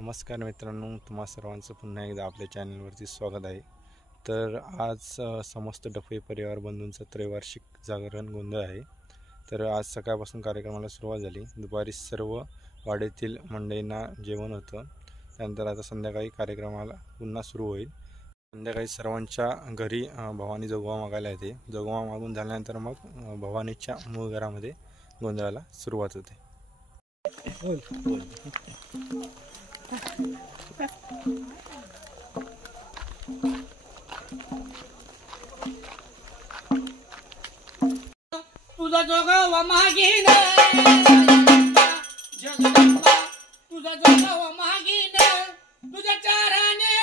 नमस्कार मित्रांनो, तुम्हा सर्वांचं पुन्हा एकदा आपल्या चॅनलवरती स्वागत आहे। तर आज समस्त डफे परिवार बंधूंचा त्रैवार्षिक जागरण गोंधळ आहे। तर आज सकाळपासून कार्यक्रमाला सुरुवात झाली। दुपारी सर्व वाड्यातील मंडळींना जेवण होतं। त्यानंतर आता संध्याकाळी कार्यक्रमाला पुन्हा सुरू होईल। संध्याकाळी सर्वांच्या घरी भवानी जोगवा मागायला येते। जोगवा मागून झाल्यानंतर मग भवानीच्या मूळ घरामध्ये गोंधळाला सुरुवात होते। तुझा जोगवा मागीन जगदंबा, तुझा जोगवा मागीन तुझ्या चाराने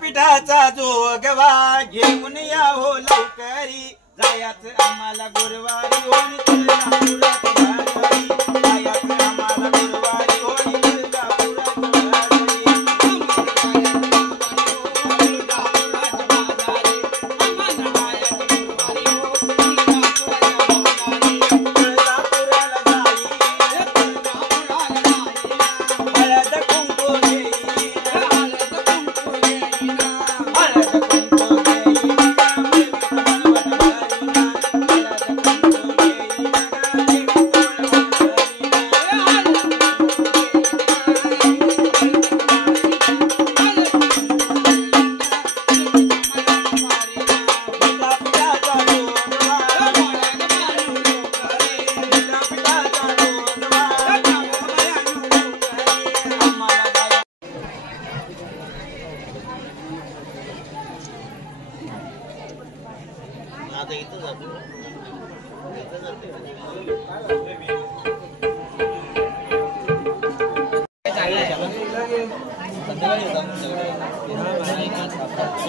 पिठाचा जोगवा घेऊन या हो लवकरी, जायाच आम्हाला गुरुवारी होणी तुळजापुरात बाजारी, जायाच आम्हाला गुरुवारी होणी तुळजापुरात बाजारी,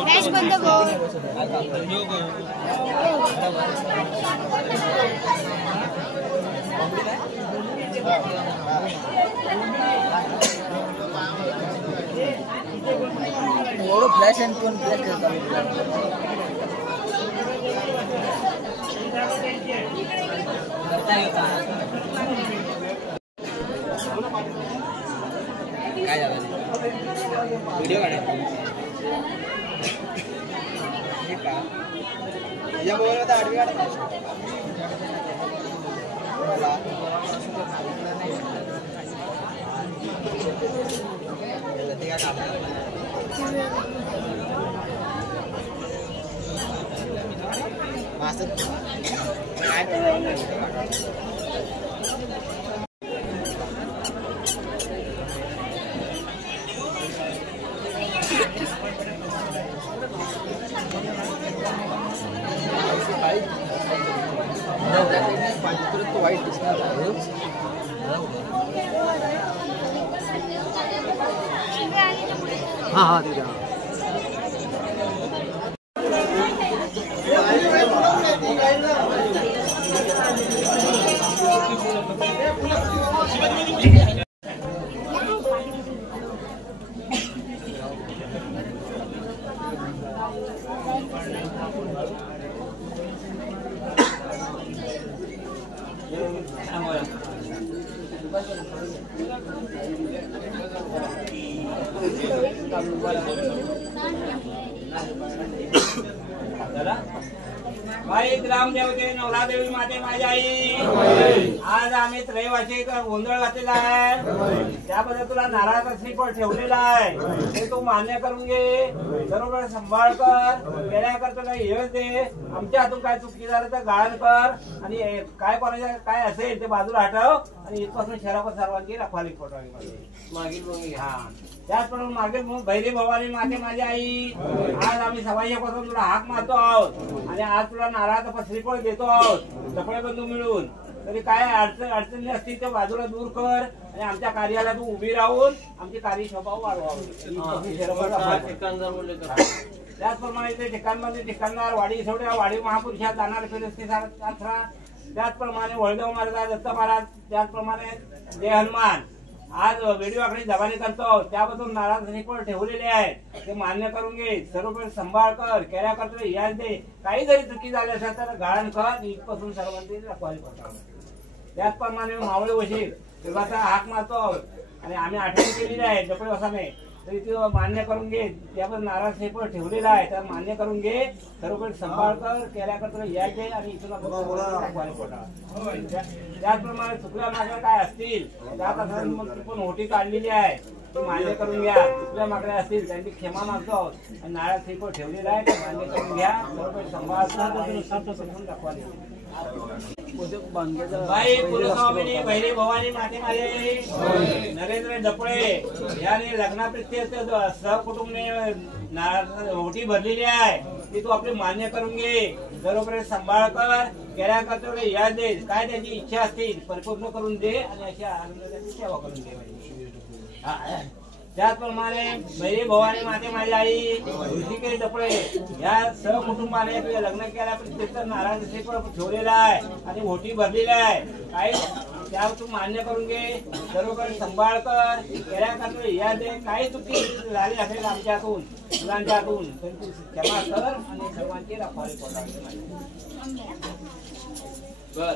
गॅस बंद कर। फ्लॅश आणि कोण फ्लॅश काय झालं व्हिडिओ काढायचा या बरोबर आडवी काढा वाईट दिसणार शिंदे आणि हां हां तिथे भाई ग्रामदेवते नवलादेवी माते माझी आई, आज आम्ही रहिवासी गोंधळ घातलेला आहे, त्याबद्दल तुला नारळाचा श्रीफळ ठेवलेला आहे, ते तू मान्य करून घे, बरोबर सांभाळ कर, केल्याकर तुला यश दे, आमच्या हातून काय चुकी झालं तर गाळण कर आणि काय कोणाच्या काय असेल ते बाजूला हटव आणि इथपासून शहरावर सर्वांची रखवाली पोटावी मागील हा त्याचप्रमाणे मागील भैरी भवानी माते माझी आई, आज आम्ही सवाईपासून तुला हाक मारतो आहोत आणि आज तुला नारळाचा श्रीफळ देतो आहोत, सगळे बंधू मिळून. तरी काय अडचणी असतील ते बाजूला दूर कर आणि आमच्या कार्याला तू उभी राहून आमची कार्यशोभा वाढवावी. त्याचप्रमाणे ते ठिकाणमध्ये ठिकाणदार वाडी सोड्या वाडी महापुरुषात जाणार फिरस्ती त्याचप्रमाणे वळदेव महाराज दत्त महाराज त्याचप्रमाणे जय हनुमान आज व्हिडिओ आकडे जबानी करतो, त्याबद्दल नाराज श्रीफळ ठेवलेले आहे, ते मान्य करून घे, सर्व सांभाळ कर, केल्या करतो याच दे, काही जरी चुकी झाली असेल तर गाळण कर, इथपासून सर्वांची रखवाली पोटावी. त्याचप्रमाणे मावळे वशील तेव्हाचा हाक मारतो आणि आम्ही आठवण केलेली आहे जपळे वसाने, तरी ते मान्य करून घे, त्याबद्दल नाराज श्रीफळ ठेवलेला आहे, तर मान्य करून घे, सर्व सांभाळ कर, केल्या करतो याच दे आणि इथून रखवाली पोटावी. त्याचप्रमाणे चुकल्या मागण्या काय असतील त्यात पण होटी काढलेली आहे, ती मान्य करून घ्या, चुकल्या मागण्या असतील त्यांची क्षमा मागतो आणि नारळ श्रीफळ ठेवलेला आहे ते मान्य करून घ्या, सर्व सांभाळ दाखवा. बाई पुरस्वामिनी भैरी भवानी माते माझे नरेंद्र डपळे याने लग्नाप्रित्यर्थ सहकुटुंबने होटी भरलेली आहे, ती तू आपली मान्य करून घे, बरोबर सांभाळ कर, केल्या करतो याद दे, काय त्याची इच्छा असतील परिपूर्ण करून दे आणि अशा आनंदाची सेवा करून दे. त्याचप्रमाणे भैरी भवानी माते माझी आई ऋषिकेश डपळे या सहकुटुंबाने तुझ्या लग्न केल्यापर्यंत नारायण श्रीफळ ठेवलेला आहे आणि होटी भरलेली आहे, काही त्यावर तू मान्य करून घे, सर्वकडे सांभाळ कर, केल्या करतो या दे, काही चुकी झाली असेल आमच्या हातून मुलांच्या हातून तर तू क्षमा कर आणि सर्वांची रखवाली पोटावी. बर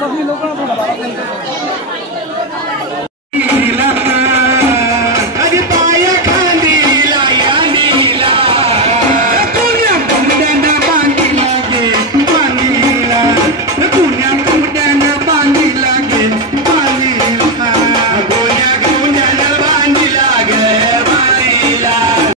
सगळी लोक